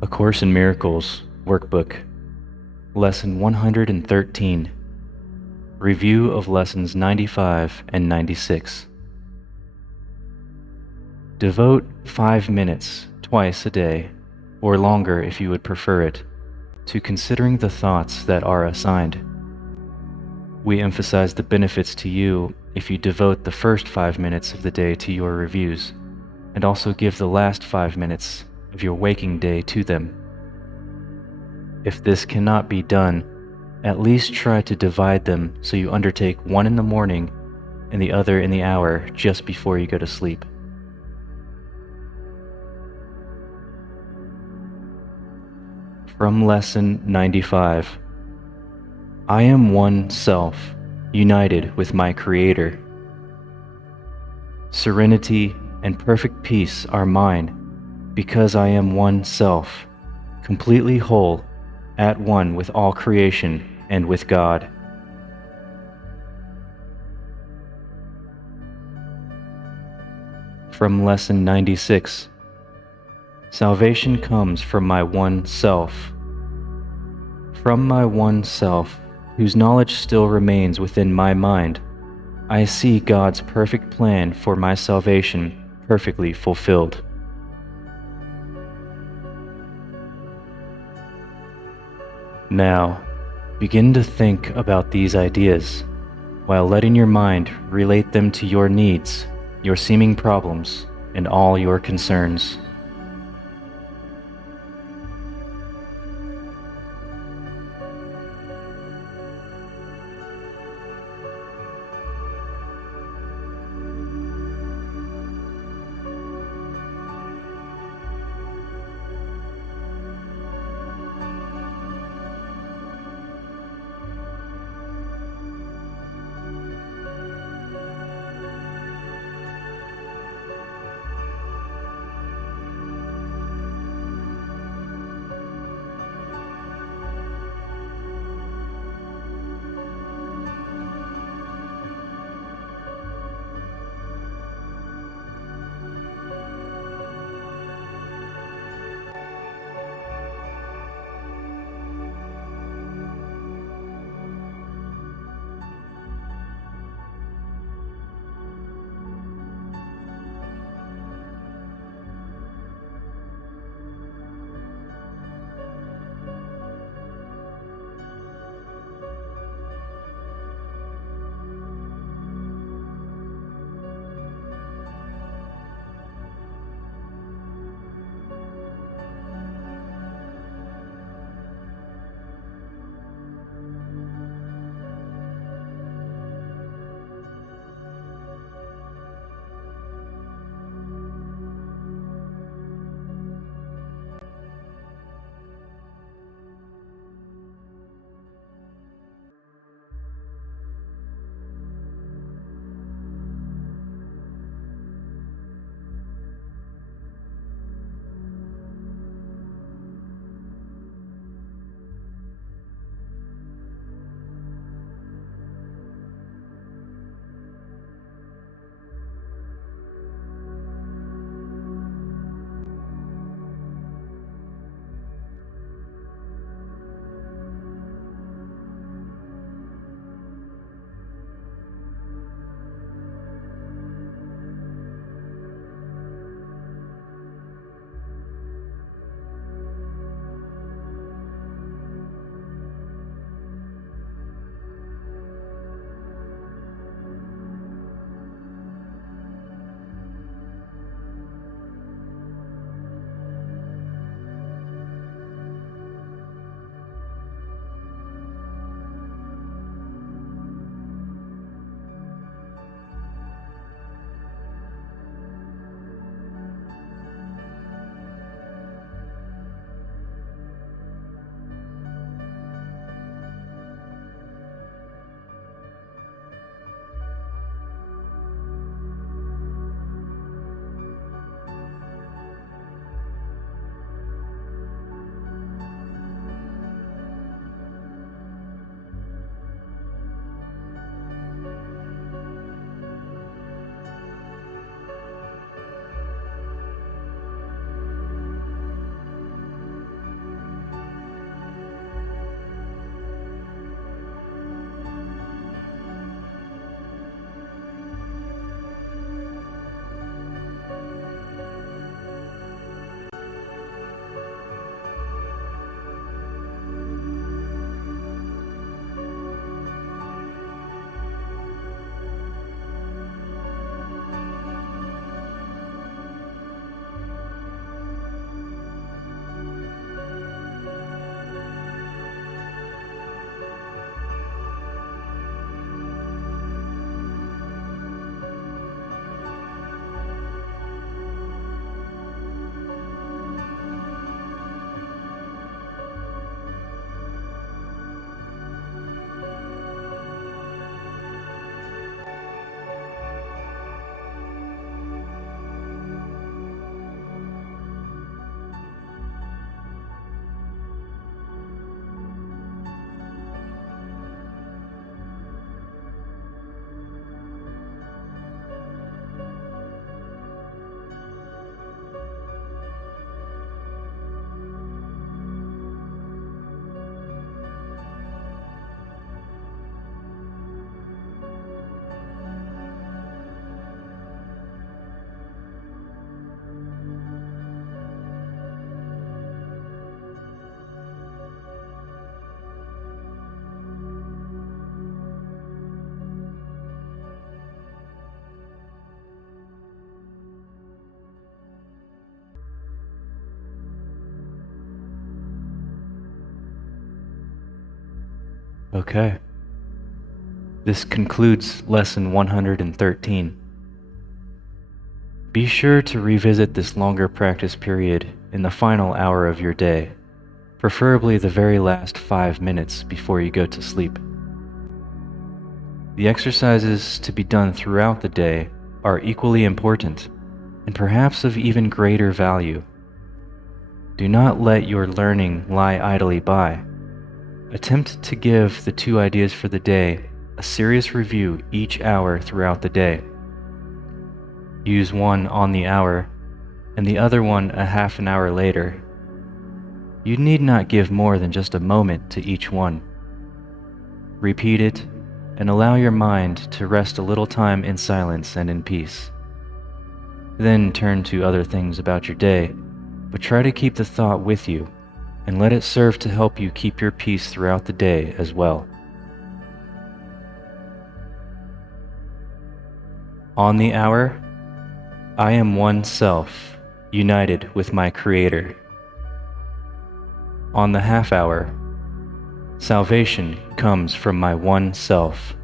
A Course in Miracles, Workbook, Lesson 113, Review of Lessons 95 and 96. Devote 5 minutes twice a day, or longer if you would prefer it, to considering the thoughts that are assigned. We emphasize the benefits to you if you devote the first 5 minutes of the day to your reviews, and also give the last 5 minutes of your waking day to them. If this cannot be done, at least try to divide them so you undertake one in the morning and the other in the hour just before you go to sleep. From Lesson 95. I am one self, united with my Creator. Serenity and perfect peace are mine, because I am one self, completely whole, at one with all creation and with God. From Lesson 96. Salvation comes from my one self. From my one self, whose knowledge still remains within my mind, I see God's perfect plan for my salvation perfectly fulfilled. Now, begin to think about these ideas, while letting your mind relate them to your needs, your seeming problems, and all your concerns. Okay. This concludes Lesson 113. Be sure to revisit this longer practice period in the final hour of your day, preferably the very last 5 minutes before you go to sleep. The exercises to be done throughout the day are equally important and perhaps of even greater value. Do not let your learning lie idly by. Attempt to give the 2 ideas for the day a serious review each hour throughout the day. Use one on the hour and the other one a half an hour later. You need not give more than just a moment to each one. Repeat it and allow your mind to rest a little time in silence and in peace. Then turn to other things about your day, but try to keep the thought with you and let it serve to help you keep your peace throughout the day as well. On the hour, I am one self, united with my Creator. On the half hour, salvation comes from my one self,